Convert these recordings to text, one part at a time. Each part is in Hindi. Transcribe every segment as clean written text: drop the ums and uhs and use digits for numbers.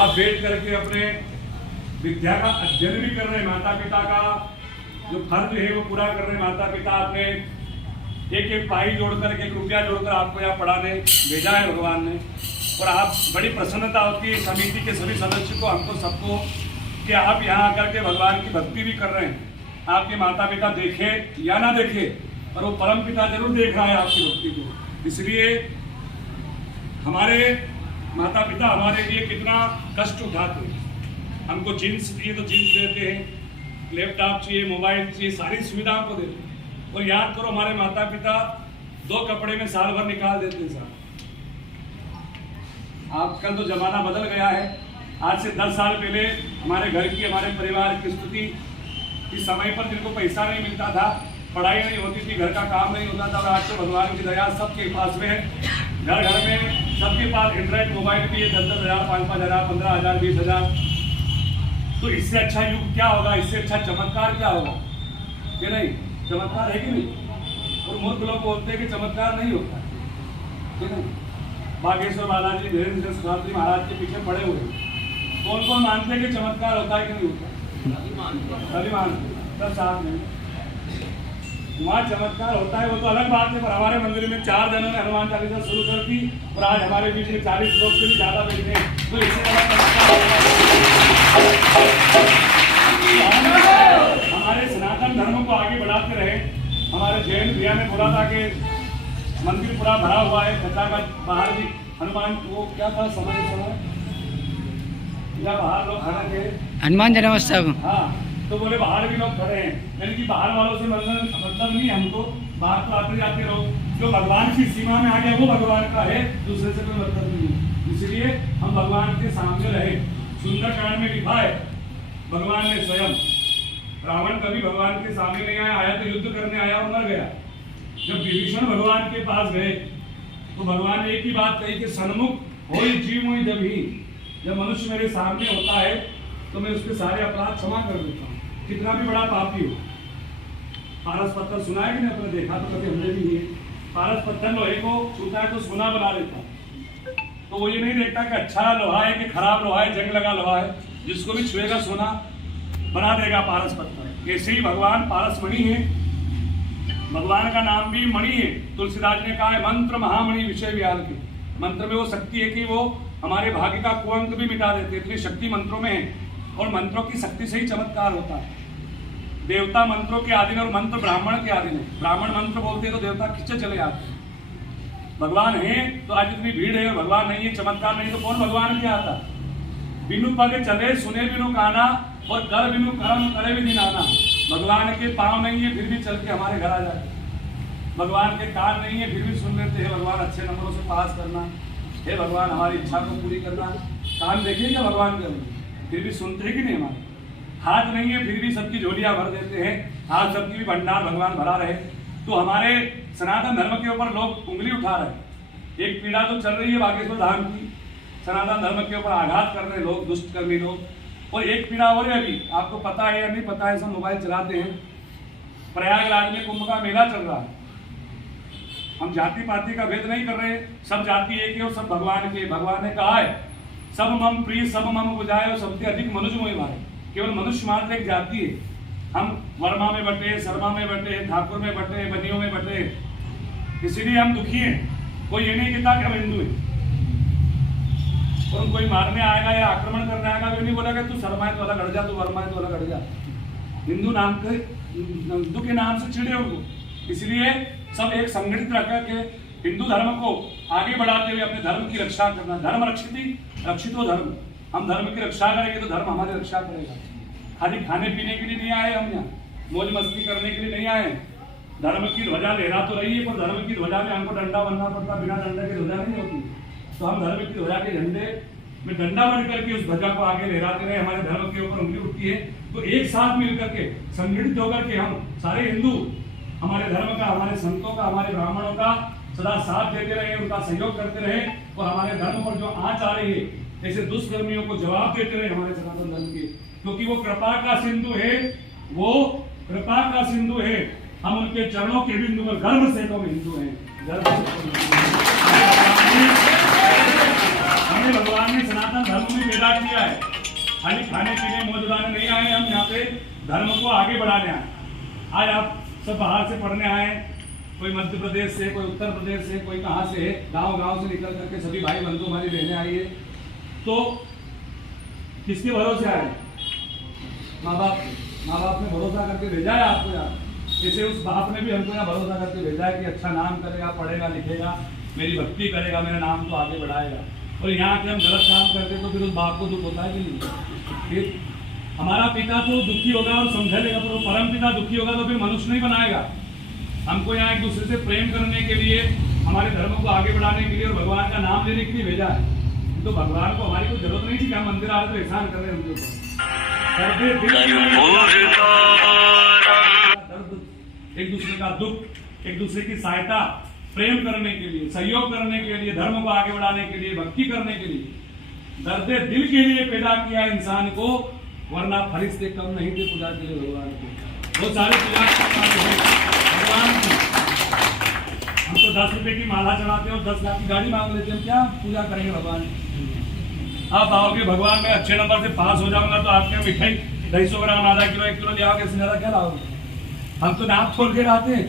आप बैठ करके अपने विद्या का अध्ययन भी कर रहे हैं, माता पिता का जो फर्ज है वो पूरा कर रहे हैं। माता पिता आपने एक एक पाई जोड़कर, एक एक रुपया जोड़कर आपको यहाँ पढ़ाने भेजा है भगवान ने, और आप बड़ी प्रसन्नता होती है समिति के सभी सदस्य को, हमको सबको, कि आप यहाँ आकर के भगवान की भक्ति भी कर रहे हैं। आपके माता पिता देखे या ना देखे, पर वो परम पिता जरूर देख रहा है आपकी भक्ति को। इसलिए हमारे माता पिता हमारे लिए कितना कष्ट उठाते हैं। हमको जीन्स चाहिए तो जीन्स देते हैं, लैपटॉप चाहिए, मोबाइल चाहिए, सारी सुविधाओं को देते हैं। और याद करो हमारे माता पिता 2 कपड़े में साल भर निकाल देते हैं साहब। आजकल तो जमाना बदल गया है। आज से 10 साल पहले हमारे घर की, हमारे परिवार की स्थिति इस समय पर जिनको पैसा नहीं मिलता था, पढ़ाई नहीं होती थी, घर का काम नहीं होता था, और आज तो भगवान की दया सबके पास में है। घर घर में सबके पास एंड्रॉइड मोबाइल भी है, 10-10 हज़ार, 5-5 हज़ार, 15 हज़ार, 20 हज़ार। तो इससे अच्छा युग क्या होगा, इससे अच्छा चमत्कार क्या होगा? कि नहीं, चमत्कार है कि नहीं? और मूर्ख लोग बोलते हैं कि चमत्कार नहीं होता, ठीक है। बागेश्वर बालाजी, धीरेन्द्र शास्त्री महाराज के पीछे पड़े हुए हैं। कौन कौन मानते हैं कि चमत्कार होता है कि नहीं होता? सभी मानते, सब साथ में। वहाँ चमत्कार होता है वो तो अलग बात है, पर हमारे मंदिर में 4 जनों ने हनुमान चालीसा शुरू कर दी, और आज हमारे बीच में 40 लोग से भी ज्यादा बैठे हैं, तो इससे बड़ा चमत्कार हमारे सनातन धर्म को आगे बढ़ाते रहे। हमारे जैन भैया ने बोला था कि मंदिर पूरा भरा हुआ है, खचाखच बाहर भी हनुमान, वो क्या था समय या बाहर लोग खड़े थे, हनुमान जन्मोत्सव। हाँ, तो बोले बाहर भी लोग खड़े हैं, यानी कि बाहर वालों से मतलब नहीं, हमको बाहर तो आते जाते रहो, जो भगवान की सीमा में आ गया वो भगवान का है, दूसरे से कोई मतलब नहीं है। इसलिए हम भगवान के सामने रहे। सुंदरकांड में लिखा है भगवान ने स्वयं, रावण कभी भगवान के सामने नहीं आया तो युद्ध करने आया और मर गया। जब विभीषण भगवान के पास गए तो भगवान ने एक ही बात कही कि सन्मुख हो जीव मुई, जब ही जब मनुष्य मेरे सामने होता है तो मैं उसके सारे अपराध क्षमा कर देता हूँ, कितना भी बड़ा पापी हो। पारस पत्थर सुना है कि नहीं? अपने देखा तो कभी हमने भी है। पारस पत्थर लोहे को छूता है तो सोना बना देता, तो वो ये नहीं देखता कि अच्छा लोहा है कि खराब लोहा है, जंग लगा लोहा है, जिसको भी छुएगा सोना बना देगा पारस पत्थर। ऐसे ही भगवान पारस मणि है, भगवान का नाम भी मणि है। तुलसीदास ने कहा है मंत्र महामणि विषय व्याल के, मंत्र में वो शक्ति है कि वो हमारे भाग्य का कुअंक भी मिटा देते, इतनी शक्ति मंत्रों में है। और मंत्रों की शक्ति से ही चमत्कार होता है। देवता मंत्रों के अधीन और मंत्र ब्राह्मण के अधीन है। ब्राह्मण मंत्र बोलते हैं तो देवता खींचे चले आते हैं। भगवान है तो आज इतनी भीड़ है, और भगवान नहीं है, चमत्कार नहीं, तो कौन भगवान के आता? बिनु पग चले सुने बिनु काना, और कर बिनु कर्म करे बिनु नाना। भगवान के पाँव नहीं है फिर भी चल के हमारे घर आ जाते, भगवान के कान नहीं है फिर भी सुन लेते हैं। भगवान अच्छे नंबरों से पास करना, हे भगवान हमारी इच्छा को पूरी करना। कान देखिएगा भगवान के फिर भी सुनते हैं कि नहीं? हमारे हाथ नहीं है फिर भी सबकी झोलियां भर देते हैं, हाथ सबकी भी भंडार भगवान भरा रहे। तो हमारे सनातन धर्म के ऊपर लोग उंगली उठा रहे हैं। एक पीड़ा तो चल रही है बागेश्वर धाम की, सनातन धर्म के ऊपर आघात कर रहे लोग, दुष्ट कर्मी लोग। और एक पीड़ा और है, अभी आपको पता है या नहीं पता है, सब मोबाइल चलाते हैं, प्रयागराज में कुंभ का मेला चल रहा है। हम जाति पाति का भेद नहीं कर रहे, सब जाति एक है और सब भगवान के। भगवान ने कहा है सब मम प्रिय सब मम बुझाए, और सबसे अधिक मनुष्य मोहि भाए। केवल मनुष्य मात्र एक जाति है। हम वर्मा में बटे, शर्मा में बटे, ठाकुर में बटे, बनियों में बटे, इसीलिए हम दुखी हैं। कोई ये नहीं कहता कि हम हिंदू हैं, और कोई मारने आएगा या आक्रमण करने आएगा तो नहीं बोलेगा तू शर्मा है तो अलग हट जा, तू वर्मा है तो अलग हट जा। हिंदू नाम के, हिंदू के नाम से चिड़े उनको। इसलिए सब एक संगठित रख के हिंदू धर्म को आगे बढ़ाते हुए अपने धर्म की रक्षा करना। धर्म रक्षितो धर्म, हम धर्म की रक्षा करेंगे तो धर्म हमारी रक्षा करेगा। खाली खाने पीने के लिए नहीं आए हम यहाँ, मौज मस्ती करने के लिए नहीं आए। धर्म की ध्वजा लहरा तो रही है, पर धर्म की ध्वजा में हमको डंडा बनना पड़ता, बिना डंडा की ध्वजा नहीं होती। तो हम धर्म की ध्वजा के झंडे में डंडा बन करके उस ध्वजा को आगे लहराते रहे। हमारे धर्म के ऊपर उंगली उठती है तो एक साथ मिलकर के संगठित होकर के हम सारे हिंदू हमारे धर्म का, हमारे संतों का, हमारे ब्राह्मणों का सदा साथ देते रहे, उनका सहयोग करते रहे, और हमारे धर्म पर जो आंच आ रही है ऐसे दुष्कर्मियों को जवाब देते रहे हमारे सनातन धर्म के, क्योंकि वो कृपा का सिंधु है, वो कृपा का सिंधु है। हम उनके चरणों के बिंदु पर गर्व से तो हिंदू हैं, गर्व से हमें भगवान ने सनातन धर्म में पैदा किया है। खाली खाने पीने मौज उड़ाने नहीं आए हम, यहाँ पे धर्म को आगे बढ़ाने आए। आज आप सब बाहर से पढ़ने आए, कोई मध्य प्रदेश से, कोई उत्तर प्रदेश से, कोई कहाँ से है, गांव से निकल करके सभी भाई बंधु हमारी रहने आई है। तो किसके भरोसे आए? माँ बाप ने भरोसा करके भेजा है आपको यहाँ। जैसे उस बाप ने भी हमको यहाँ भरोसा करके भेजा है कि अच्छा नाम करेगा, पढ़ेगा लिखेगा, मेरी भक्ति करेगा, मेरा नाम तो आगे बढ़ाएगा। और यहाँ के हम गलत काम करते तो फिर उस बाप को दुख होता है कि नहीं? फिर हमारा पिता तो दुखी होगा और समझा लेगा, पर वो परम पिता दुखी होगा तो फिर मनुष्य नहीं बनाएगा। हमको यहाँ एक दूसरे से प्रेम करने के लिए, हमारे धर्म को आगे बढ़ाने के लिए और भगवान का नाम लेने के लिए भेजा है। तो भगवान को हमारी कोई जरूरत नहीं थी कि हम मंदिर आ रहे तो एहसान कर रहे हैं उनके ऊपर। एक दूसरे का दुख, एक दूसरे की सहायता, प्रेम करने के लिए, सहयोग करने के लिए, धर्म को आगे बढ़ाने के लिए, भक्ति करने के लिए, दर्द दिल के लिए पैदा किया इंसान को, वरना फरिश्ते कम नहीं थे पूजा के लिए भगवान को। बहुत सारे पूजा भगवान की। हम तो 10 रुपए की माला चढ़ाते हैं और 10 लाख की गाड़ी मांग लेते हैं, क्या पूजा करेंगे भगवान? आप आओगे भगवान में अच्छे नंबर से पास हो जाऊंगा तो आपके मिठाई 250 ग्राम, आधा किलो, 1 किलो ले आओगे, इससे ज्यादा क्या लाओगे? हम तो नाप खोल के लाते हैं,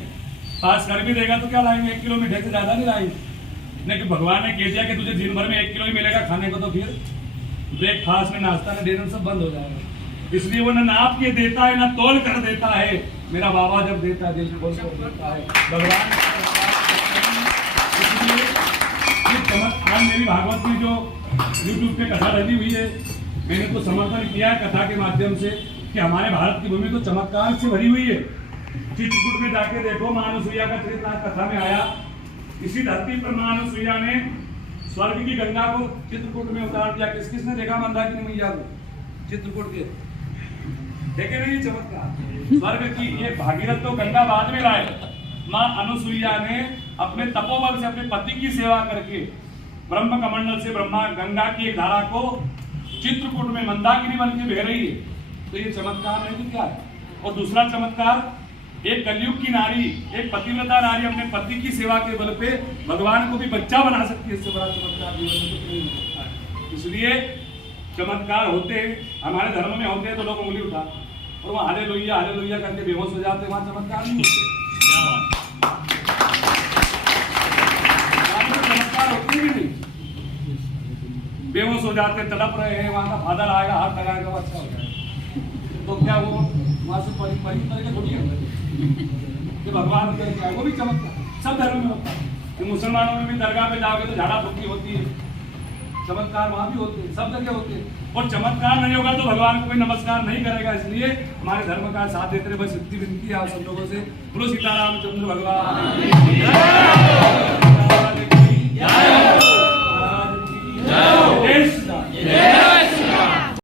पास कर भी देगा तो क्या लाएंगे? 1 किलो मिठाई से ज्यादा नहीं लाएंगे। नहीं कि भगवान ने कह दिया कि तुझे दिन भर में 1 किलो ही मिलेगा खाने को, तो फिर ब्रेकफास्ट में, नाश्ता में, डिनर सब बंद हो जाएगा। इसलिए वो न नाप के देता है, न तोल कर देता है। मेरा बाबा जब देता है दिल खोल कर देता है भगवान। इसलिए आज मेरी भागवत की जो YouTube पे कथा लगी हुई है, मैंने तो समर्थन किया है कथा के माध्यम से कि हमारे भारत की भूमि तो चमत्कार से भरी हुई है। चित्रकूट में जाके देखो, माँ अनुसुईया का चरित्र आज कथा में आया। इसी धरती पर माँ अनुसुईया ने स्वर्ग की गंगा को चित्रकूट में उतार दिया। किसने देखा मंदाकिनी मैया को? चित्रकूट के देखे नहीं चमत्कार स्वर्ग की। ये भागीरथ तो गंगा बाद में लाए। माँ अनुसुईया ने अपने तपोबल से अपने पति की सेवा करके ब्रह्म कमंडल से ब्रह्मा गंगा की एक धारा को चित्रकूट में मंदाकिनी बन के बह रही है। तो ये चमत्कार नहीं तो क्या है? और दूसरा चमत्कार, एक कलयुग की नारी, एक पतिव्रता नारी अपने पति की सेवा के बल पे भगवान को भी बच्चा बना सकती है। इससे बड़ा चमत्कार जीवन में तो नहीं हो सकता है। इसलिए चमत्कार होते हमारे धर्म में होते हैं तो लोग उंगली उठा और वहाँ हालेलुया करके बेहोश हो जाते, वहाँ चमत्कार नहीं होते। चमत्कार होते ही नहीं, बेहोश हो जाते, तड़प रहे हैं, वहाँ का फादर आएगा, हाथ लगाएगा, अच्छा हो जाएगा। तो क्या वो वहाँ से परी थोड़ी है कि भगवान करके आए? वो भी चमत्कार सब धर्म में होता है। मुसलमानों में भी दरगाह पे जाओगे तो झाड़ा फूकी होती है, चमत्कार वहां भी होते हैं, सब जगह होते हैं। और चमत्कार नहीं होगा तो भगवान को कोई नमस्कार नहीं करेगा। इसलिए हमारे धर्म का साथ देते रहे। बस इतनी विनती है आप सब लोगों से। बोलो सीताराम चंद्र भगवान।